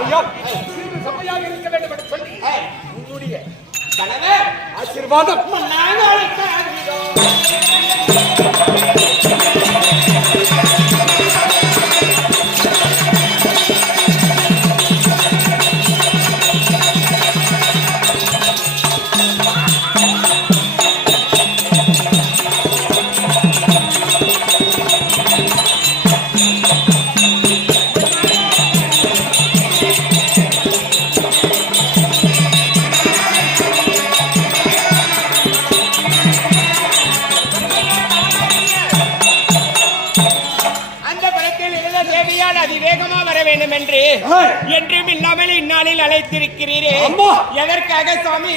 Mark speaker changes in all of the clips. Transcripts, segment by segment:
Speaker 1: ஐயா சிறிது செம்மையாக இருக்க வேண்டும் என்று சொல்லி உன்னுடைய கணவர் ஆசீர்வாதம்.
Speaker 2: மன்னாக வேண்டும் என்று. என்றும் இல்லாமல் இந்நாளில் அழைத்திருக்கிறீரே. எதற்காக சுவாமி?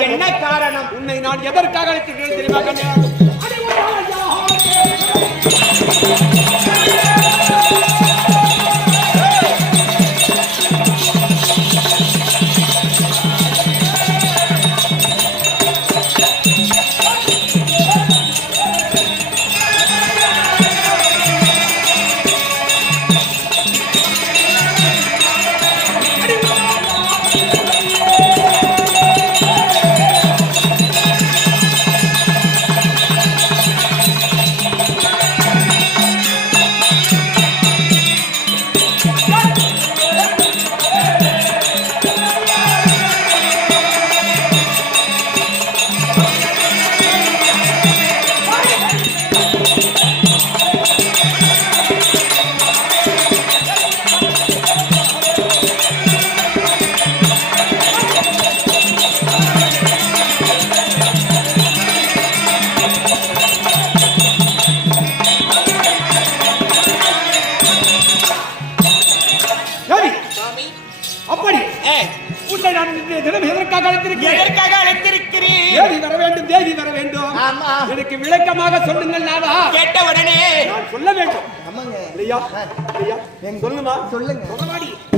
Speaker 2: என்ன காரணம்?
Speaker 1: உன்னை நான் எதற்காக அழைத்திருக்கிறேன் தெரியுமா உன்னை நான் தினம் எதற்காக அழைத்திருக்கிறேன்?
Speaker 2: எதற்காக அழைத்திருக்கிறீர்?
Speaker 1: தேதி வர வேண்டும் வர வேண்டும்.
Speaker 2: ஆமா.
Speaker 1: எனக்கு விளக்கமாக சொல்லுங்கள் நாதா.
Speaker 2: கேட்ட உடனே.
Speaker 1: நான் சொல்ல வேண்டும்.
Speaker 3: ஆமாங்க.
Speaker 1: இல்லையா? இல்லையா?
Speaker 3: எங்க-
Speaker 1: சொல்லுமா
Speaker 3: சொல்லுங்க.
Speaker 1: சொல்லவாடி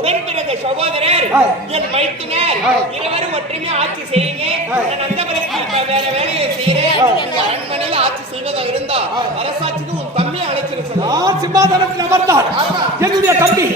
Speaker 1: ஏய்.
Speaker 2: உன் உடன் பிறந்த சகோதரர். என் மைத்துனர். இருவரும் ஒற்றுமை ஆட்சி செய்யுங்க. நந்தபுரத்தில் வேற வேலையை செய்யறேன். அரண்மனையில ஆட்சி செய்வதா இருந்தா அரசாட்சிக்கு உன் தம்பியை அழைச்சிரு சொல்லு.
Speaker 1: நான் சிம்மாசனத்தில் அமர்ந்தால்
Speaker 2: ஆமா.
Speaker 1: என்னுடைய தம்பி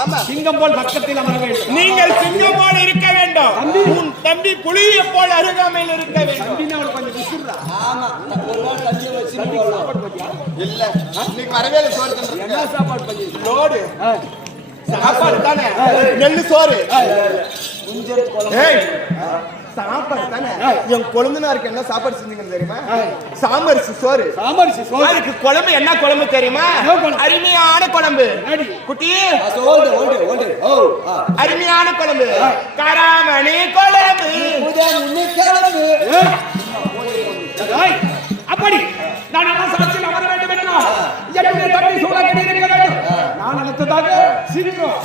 Speaker 2: ஆமா.
Speaker 1: சிங்கம் போல் பக்கத்தில் அமர வேண்டும்.
Speaker 2: நீங்கள் சிங்கம் போல் இருக்க வேண்டும்.
Speaker 1: தம்பி.
Speaker 2: உன் தம்பி புலியை போல் அருகாமையில் இருக்க வேண்டும்.
Speaker 1: கொஞ்சம் விசுறா.
Speaker 3: ஆமா. ஒரு நாள் தண்ணி வச்சு
Speaker 1: தம்பிக்கு சாப்பாடு பண்ணியா
Speaker 2: இல்ல. இன்னைக்கு வரவேல சோறு தந்துருக்க.
Speaker 1: என்ன சாப்பாடு பண்ணி
Speaker 2: லோடு. சாப்பாடு தானே நெல்லு சோறு. சாப்பாடு தானே என் கொழுந்தனாருக்கு என்ன சாப்பாடு செஞ்சீங்கன்னு தெரியுமா? சாம்பரிசி சோறு.
Speaker 1: சாம்பாரிசி சோறு.
Speaker 2: அதுக்கு குழம்பு என்ன குழம்பு தெரியுமா?
Speaker 1: என்ன?
Speaker 2: அருமையான குழம்பு? குட்டி. அருமையான குழம்பு. கராமணி குழம்பு.
Speaker 1: அப்படி. நான் அரசாட்சியில் அமர வேண்டும் என்றால் என்னுடைய தம்பி இருக்க வேண்டும். நான் அடுத்ததாக சீக்கிரம்.